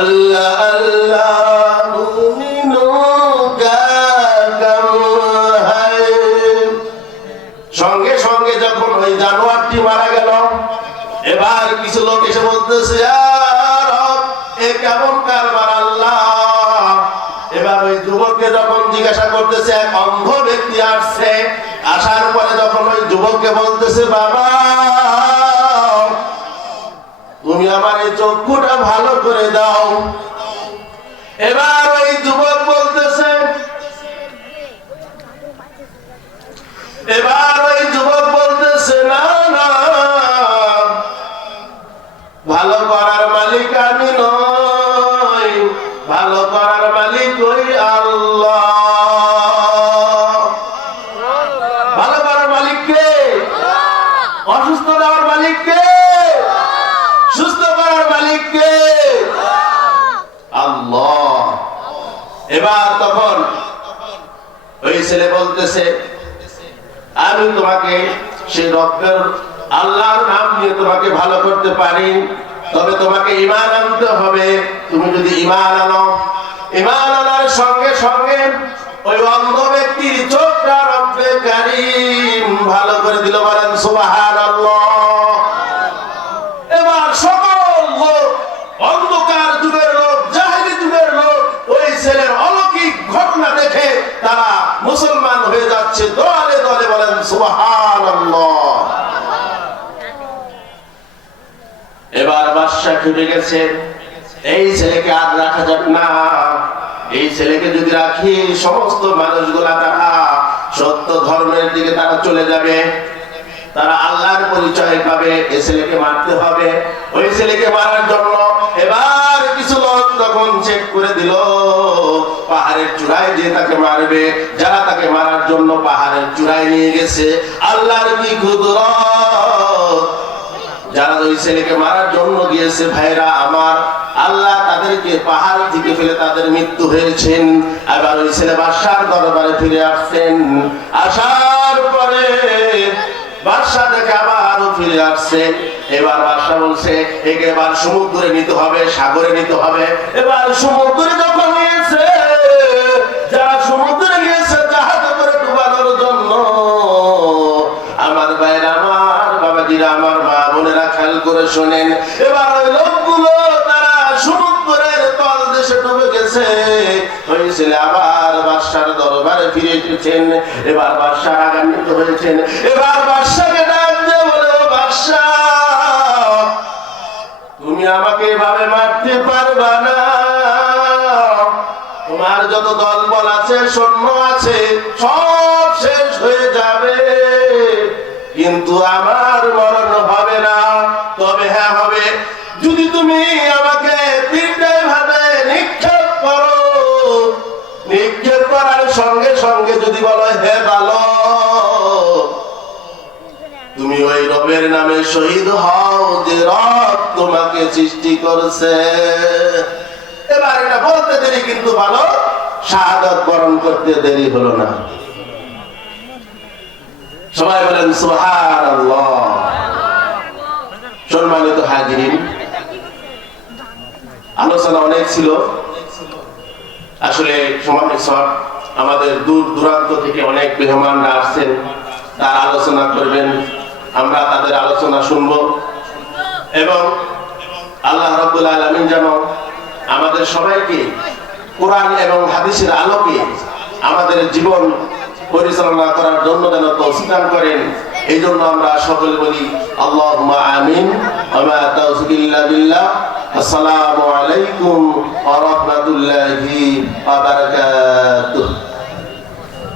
আল্লাহ আল্লাহ মুমিনোं का कम है। সঙ্গে সঙ্গে যখন ওই জানোয়ারটি মারা গেল, এবার কিছু লোক এসে বলতেছে এ কেমন কারবার আল্লাহ। এবার ওই যুবককে যখন জিজ্ঞাসা করতেছে, এক অন্ধ ব্যক্তি আসছে, আসার পরে যখন ওই যুবককে বলতেছে বাবা তুমি আমার এই চক্ষুটা ভালো করে দাও। এবার ওই যুবক বলতেছে না না, ভালো করার মালিক আমি নই, ভালো করার মালিক ওই আল্লাহ। ভালো করার মালিক কে? অসুস্থ দেওয়ার মালিক কে? সুস্থ করার মালিক কে? আল্লাহ। এবার তখন ওই ছেলে বলতেছে আমি তোমাকে সেই রব্বের আল্লাহর নাম নিয়ে তোমাকে ভালো করতে পারি, তবে তোমাকে ঈমান আনতে হবে। তুমি যদি ঈমান আনো, ঈমান আনার সঙ্গে সঙ্গে ওই অন্ধ ব্যক্তির চোখটা রব্বে কারীম ভালো করে দিল। বলেন সুবহানাল্লাহ। এবার সকল লোক, অন্ধকার যুগের লোক, জাহেলি যুগের লোক ওই ছেলের অলৌকিক ঘটনা দেখে তারা মুসলমান হয়ে যাচ্ছে দলে দলে। বলেন সুবহানাল্লাহ। এবার বাদশা খেপে গেছে, এই ছেলেকে আর রাখা যাবে না। এই ছেলেকে যদি রাখি সমস্ত মানুষগুলা তারা সত্য ধর্মের দিকে তারা চলে যাবে, তারা আল্লাহর পরিচয় পাবে। এই ছেলেকে মারতে হবে। ওই ছেলেকে মারার জন্য এবার কিছু লোক তখন চেক করে দিল পাহাড়ের চূড়ায় যে তাকে মারবে। যারা তাকে মারার জন্য পাহাড়ের চূড়ায় নিয়ে গেছে, আল্লাহর কি কুদরত। যারা ওই ছেলেকে মারার জন্য গিয়েছে ভাইরা আমার, আল্লাহ তাদেরকে পাহাড় থেকে ফেলে তাদের মৃত্যু হয়েছেন। এবার ওই ছেলে বাদশার দরবারে ফিরে আসছেন। আসার পরে বাদশা থেকে আবারও ফিরে আসছে। এবার বাদশা বলছে একে এবার সমুদ্রে নিতে হবে, সাগরে নিতে হবে। এবার সমুদ্রে যখন নিয়েছে, যারা সমুদ্রে গিয়েছে জাহাজে করে ডুবানোর জন্য, আমার ভাইরা আমার বাবাজিরা আমার মা বোনেরা খেয়াল করে শোনেন। এবার ওই লোকগুলো তারা সমুদ্রের তল দেশে ডুবে গেছে। ওই ছেলে আবার বাদশার দরবারে ফিরে এসেছেন। এবার বাদশা রাগান্বিত হয়েছেন। এবার বাদশাকে ডাক দিয়ে বলে ও বাদশা, তুমি আমাকে এভাবে মারতে পারবা না। তোমার যত দলবল আছে, সৈন্য আছে, সব শেষ হয়ে যাবে, কিন্তু আমার মরণ হবে না। তবে হ্যাঁ হবে যদি তুমি আমাকে তিনটাই ভাবে নিক্ষেপ করো। নিক্ষেপ করার সঙ্গে সঙ্গে যদি বলো হে ভালো তুমি ওই রবের নামে শহীদ হও যে রব তোমাকে সৃষ্টি করেছে। এবার এটা বলতে দেরি, কিন্তু ভালো শাহাদাত বরণ করতে দেরি হলো না। সবাই বলেন সুবহানাল্লাহ। সম্মানিত হাজিরিন, আলোচনা অনেক ছিল। আসলে আমাদের দূর দূরান্ত থেকে অনেক মেহমানরা আসছেন, তার আলোচনা করবেন, আমরা তাদের আলোচনা শুনবো এবং আল্লাহ রাব্বুল আলামিন যেন আমাদের সবাইকে কোরআন এবং হাদিসের আলোকে আমাদের জীবন পরিচালনা করার জন্য যেন তৌফিক দান করেন। এই জন্য আমরা সকলে বলি আল্লাহুম্মা আমিন। ওয়া মা তাওফিক ইল্লা বিল্লাহ। আসসালামু আলাইকুম ওয়া রাহমাতুল্লাহি ওয়া বারাকাতুহু।